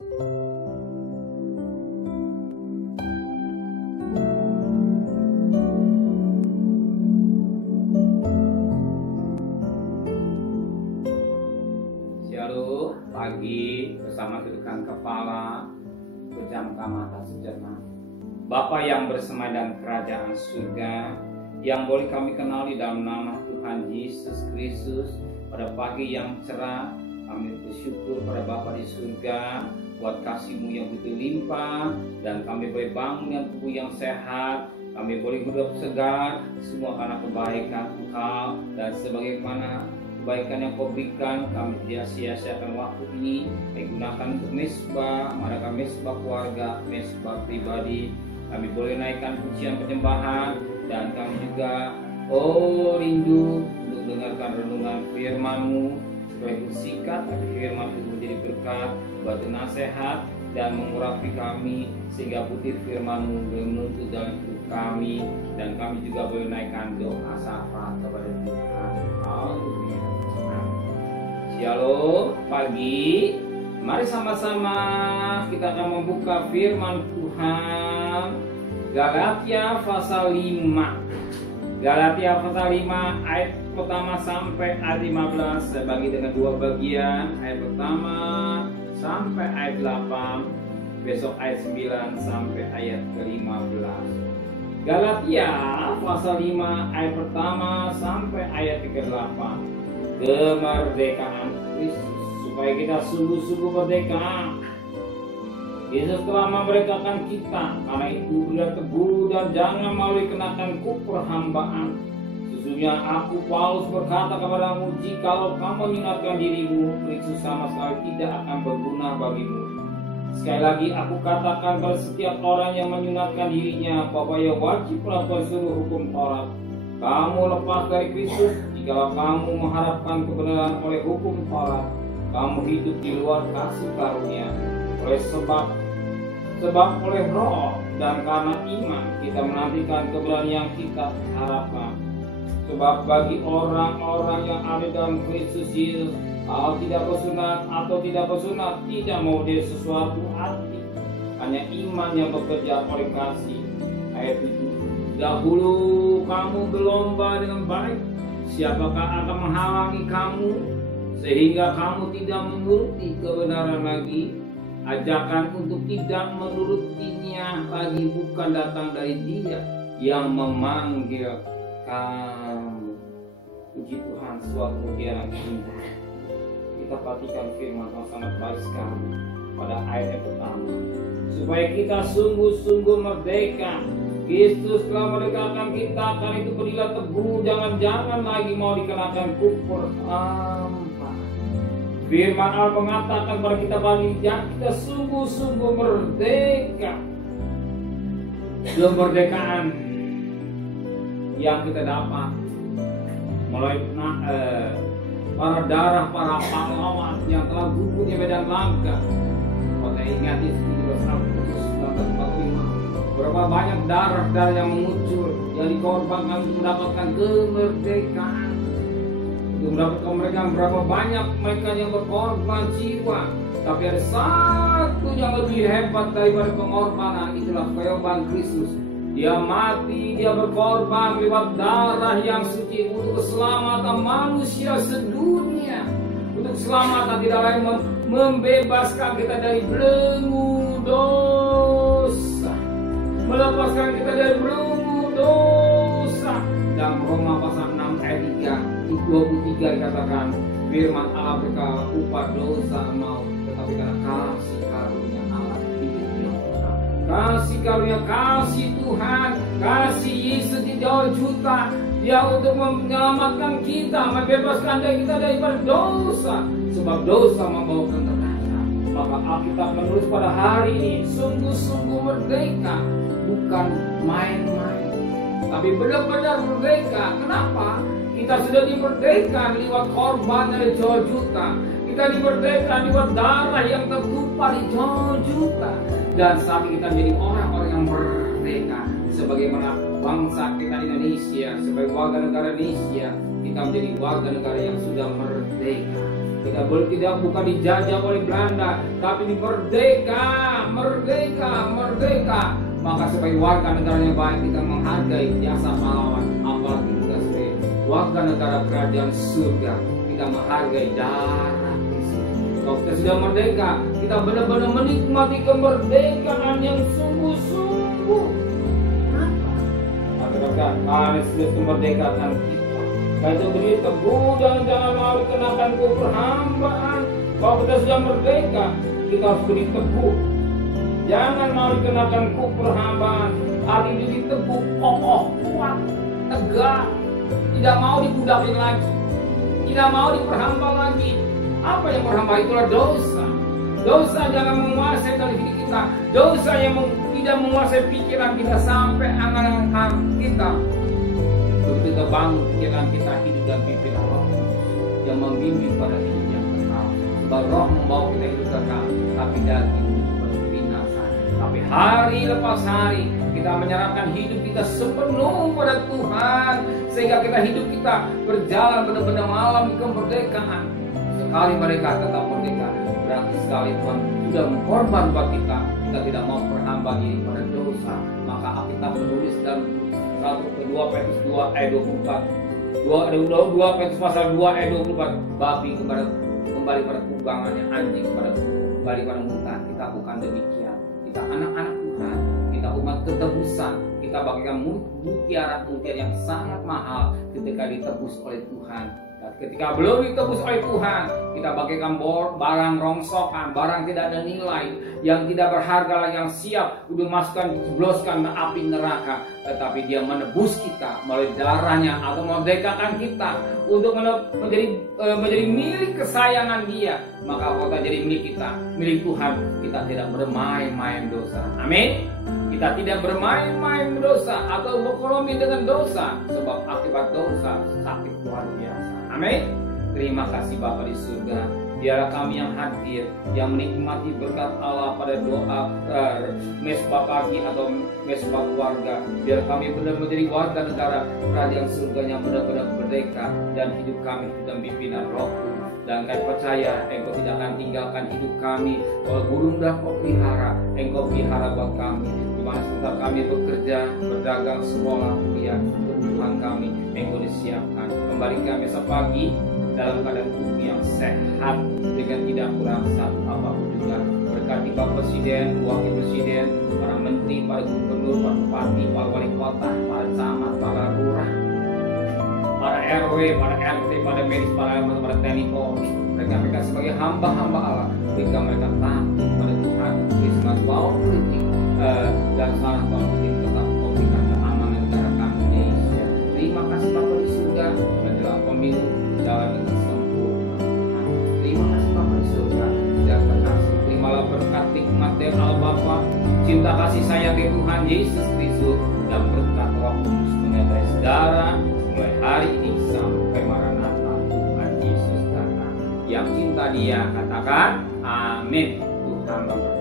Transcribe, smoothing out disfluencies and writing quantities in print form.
Shalom, pagi bersama kedudukan kepala, pejamkan mata sejenak. Bapa yang bersemayam kerajaan surga, yang boleh kami kenali dalam nama Tuhan Yesus Kristus, pada pagi yang cerah, kami bersyukur pada Bapa di surga buat kasih-Mu yang begitu limpah, dan kami boleh bangun dengan tubuh yang sehat, kami boleh hidup segar, semua karena kebaikan Engkau, dan sebagaimana kebaikan yang Kau berikan, kami tidak sia-siakan waktu ini, digunakan untuk mesbah, mengadakan mesbah keluarga, mesbah pribadi. Kami boleh naikkan pujian penyembahan, dan kami juga rindu untuk dengarkan renungan firman-Mu, supaya bersikat agar firman itu menjadi berkat, batu nasihat, dan mengurapi kami, sehingga putih firman-Mu menuntut dalam hidup kami, dan kami juga boleh naikkan doa syafaat kepada Tuhan. Haleluya. Shalom, pagi. Mari sama-sama kita akan membuka firman Tuhan, Galatia pasal 5. Galatia pasal 5 ayat pertama sampai ayat 15. Saya bagi dengan dua bagian. Ayat pertama sampai ayat 8. Besok ayat 9 sampai ayat ke-15. Galatia pasal 5 ayat pertama sampai ayat ke-8. Kemerdekaan Kristus, supaya kita sungguh-sungguh merdeka. Yesus telah memerdekakan kita, karena itu berilah teguh dan jangan mau dikenakan kup perhambaan. Sesungguhnya aku Paulus berkata kepadamu, jikalau kamu menyunatkan dirimu, Kristus sama sekali tidak akan berguna bagimu. Sekali lagi aku katakan pada setiap orang yang menyunatkan dirinya, bahwa ia wajib melakukan seluruh hukum Taurat. Kamu lepas dari Kristus, jikalau kamu mengharapkan kebenaran oleh hukum Taurat, kamu hidup di luar kasih karunia. Oleh sebab oleh roh dan karena iman kita menantikan kebenaran yang kita harapkan. Sebab bagi orang-orang yang ada dalam Kristus Yesus, tidak bersunat atau tidak bersunat tidak mau dia sesuatu arti, hanya iman yang bekerja oleh kasih. Ayat 7. Dahulu kamu berlomba dengan baik, siapakah akan menghalangi kamu sehingga kamu tidak menuruti kebenaran lagi? Ajakan untuk tidak menurutinya lagi bukan datang dari Dia yang memanggil kamu. Puji Tuhan, suatu mutiara indah. Kita perhatikan firman yang sangat baik sekali pada ayat yang pertama, supaya kita sungguh-sungguh merdeka. Kristus telah merdekakan kita, karena itu berilah teguh, jangan lagi mau dikenakan kup perhambaan. Firman Allah mengatakan kepada kita bagi kita sungguh-sungguh merdeka. Kemerdekaan yang kita dapat melalui para darah, para pahlawan yang telah gugur di medan laga. Pada ingat di 1945, berapa banyak darah yang mengucur yang dikorbankan untuk mendapatkan kemerdekaan. Untuk mendapatkan kemerdekaan, berapa banyak mereka yang berkorban jiwa. Tapi ada satu yang lebih hebat daripada pengorbanan, itulah pengorbanan Kristus. Dia mati, dia berkorban lewat darah yang suci untuk keselamatan manusia sedunia. Untuk keselamatan tidak lain membebaskan kita dari belenggu dosa, melepaskan kita dari belenggu dosa. Dalam Roma pasal 6 ayat 23 dikatakan, firman Allah berkata, upah dosa maut, tetapi karena kasih karunia Allah hidup yang kekal. Kasih karunia, kasih Tuhan, kasih Yesus di jauh juta, Dia untuk menyelamatkan kita, membebaskan kita daripada dosa, sebab dosa membawa neraka. Maka Alkitab menulis pada hari ini, sungguh-sungguh merdeka, bukan main-main, tapi benar-benar merdeka. Kenapa? Kita sudah dimerdekakan lewat korban dari jauh juta. Kita dimerdekakan lewat darah yang tertumpah di jauh juta. Dan saat ini kita menjadi orang-orang yang merdeka. Sebagaimana bangsa kita Indonesia, sebagai warga negara Indonesia, kita menjadi warga negara yang sudah merdeka. Kita bukan dijajah oleh Belanda, tapi di merdeka. Maka sebagai warga negara yang baik kita menghargai jasa pahlawan. Apalagi kita sebagai warga negara kerajaan surga, kita menghargai darah Yesus. Kalau kita sudah merdeka, kita benar-benar menikmati kemerdekaan yang sungguh-sungguh. Katakan, kami sudah kemerdekaan kita. Kita beri teguh dan jangan mau dikenakan perhambaan. Kalau kita sudah merdeka, kita harus beri teguh. Jangan mau dikenakan perhambaan. Arti diri teguh, kokoh, kuat, tegak. Tidak mau dibudakin lagi. Tidak mau diperhamba lagi. Apa yang berhamba? Itulah dosa. Dosa jangan menguasai dalam hidup kita. Dosa yang tidak menguasai pikiran kita sampai angan-angan kita. Begitu kita bangun pikiran kita, hidup dan pimpin Allah yang membimbing pada hidup yang kekal. Sebab roh membawa kita hidup kekal, tapi daging menuju binasa. Tapi hari lepas hari kita menyerahkan hidup kita sepenuh pada Tuhan, sehingga hidup kita berjalan benar-benar mengalami kemerdekaan. Sekali mereka tetap merdeka, berarti sekali Tuhan sudah mengorban buat kita. Kita tidak mau berhamba diri pada dosa. Maka Alkitab menulis dalam 2 Petrus 2 ayat 24. 2 Petrus pasal 2 ayat 24. Babi kembali pada tunggangannya, anjing kembali pada mutan. Kita bukan demikian. Kita anak-anak Tuhan, kita umat ketebusan. Kita bagaikan mutiara-mutiara yang sangat mahal ketika ditebus oleh Tuhan. Dan ketika belum ditebus oleh Tuhan, kita bagaikan barang rongsokan, barang tidak ada nilai, yang tidak berharga, yang siap dimasukkan, dijebloskan ke api neraka. Tetapi Dia menebus kita melalui darahnya, atau memerdekakan kita untuk menjadi milik kesayangan Dia. Maka kota jadi milik kita, milik Tuhan. Kita tidak bermain-main dosa. Amin. Kita tidak bermain-main dosa atau berkompromi dengan dosa, sebab akibat dosa sakit luar biasa. Amin. Terima kasih Bapa di surga. Biarlah kami yang hadir, yang menikmati berkat Allah pada doa mesbah pagi atau mesbah keluarga. Biar kami benar menjadi warga negara kerajaan surga yang benar-benar merdeka, dan hidup kami dalam pimpinan Roh Kudus. Dan kami percaya Engkau tidak akan tinggalkan hidup kami. Kalau burung dah Kau pelihara, Engkau pelihara buat kami. Di mana sebentar kami bekerja, berdagang, sekolah, kuliah, kebutuhan kami Engkau disiapkan. Kembali kami sepagi dalam keadaan tubuh yang sehat, dengan tidak kurang satu apapun juga. Berkati Bapak Presiden, Wakil Presiden, para menteri, para gubernur, para bupati, para wali kota, para camat, para lurah, para RW, para RT, para medis, para TNI Polri. Mereka sebagai hamba-hamba Allah, ketika mereka takut pada Tuhan, Kristus bawa politik dan salah politik tetap memberikan keamanan negara kami Indonesia. Terima kasih Bapak di surga, menjelang pemilu jalan dengan sempurna. Terima kasih Bapak di surga, dan terkasih. Terimalah berkat nikmat dari Allah Bapa, cinta kasih sayang dari Tuhan Yesus Kristus, dan berkat Roh Kudus menyertai saudara mulai hari ini sampai Maranatha Tuhan Yesus datang. Yang cinta Dia katakan amin. Tuhan memberkati.